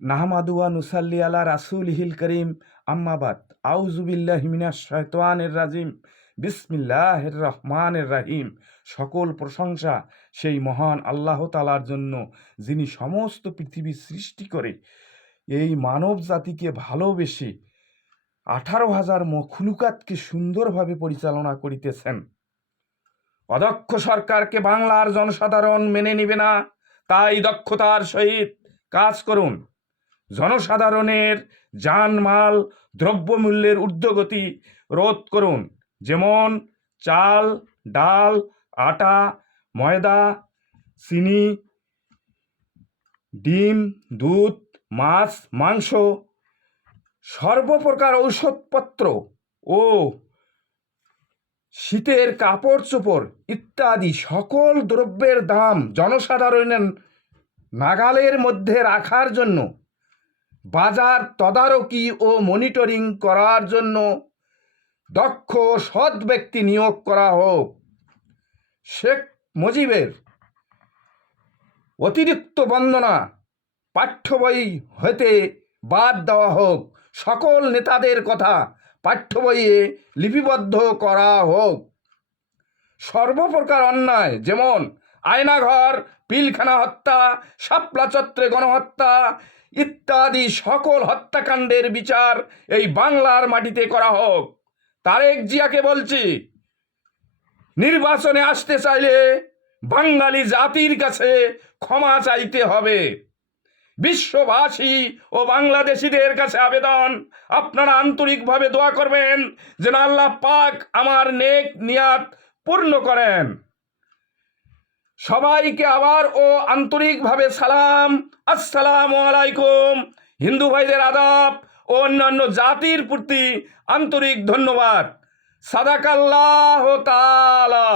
নাহমাদু ওয়া নুসাল্লি আলা রাসূলিহিল করিম, আম্মা বাদ। আউযু বিল্লাহি মিনাশ শাইতানির রাজিম। বিসমিল্লাহির রহমানির রহিম। সকল প্রশংসা সেই মহান আল্লাহ তাআলার জন্য, যিনি সমস্ত পৃথিবী সৃষ্টি করে এই মানব জাতিকে ভালোবেসে 18,000 মখলুকাতকে সুন্দরভাবে পরিচালনা করিতেছেন। অদক্ষ সরকারকে বাংলার জনসাধারণ মেনে নিবে না, তাই দক্ষতার সহিত কাজ করুন। জনসাধারণের জানমাল দ্রব্যমূল্যের ঊর্ধ্বগতি রোধ করুন, যেমন চাল, ডাল, আটা, ময়দা, চিনি, ডিম, দুধ, মাছ, মাংস, সর্বপ্রকার ঔষধপত্র ও শীতের কাপড় চোপড় ইত্যাদি সকল দ্রব্যের দাম জনসাধারণের নাগালের মধ্যে রাখার জন্য বাজার তদারকি ও মনিটরিং করার জন্য দক্ষ সৎ ব্যক্তি নিয়োগ করা হোক। শেখ মুজিবের অতিরিক্ত বন্দনা পাঠ্য বই হতে বাদ দেওয়া হোক। সকল নেতাদের কথা পাঠ্য বইয়ে লিপিবদ্ধ করা হোক। সর্বপ্রকার অন্যায়, যেমন আয়নাঘর, পিলখানা হত্যা, শাপলা চত্বরে গণহত্যা ইত্যাদি সকল হত্যাকাণ্ডের বিচার এই বাংলার মাটিতে করা হোক। তারেক জিয়াকে বলছি, নির্বাচনে আসতে চাইলে বাঙালি জাতির কাছে ক্ষমা চাইতে হবে। বিশ্ববাসী ও বাংলাদেশিদের কাছে আবেদন, আপনারা আন্তরিকভাবে দোয়া করবেন যেন আল্লাহ পাক আমার নেক নিয়াত পূর্ণ করেন। সবাইকে আবার ও আন্তরিকভাবে সালাম, আসসালামু আলাইকুম। হিন্দু ভাইদের আদাব ও অন্যান্য জাতির প্রতি আন্তরিক ধন্যবাদ। সাদাকাল্লাহু তাআলা।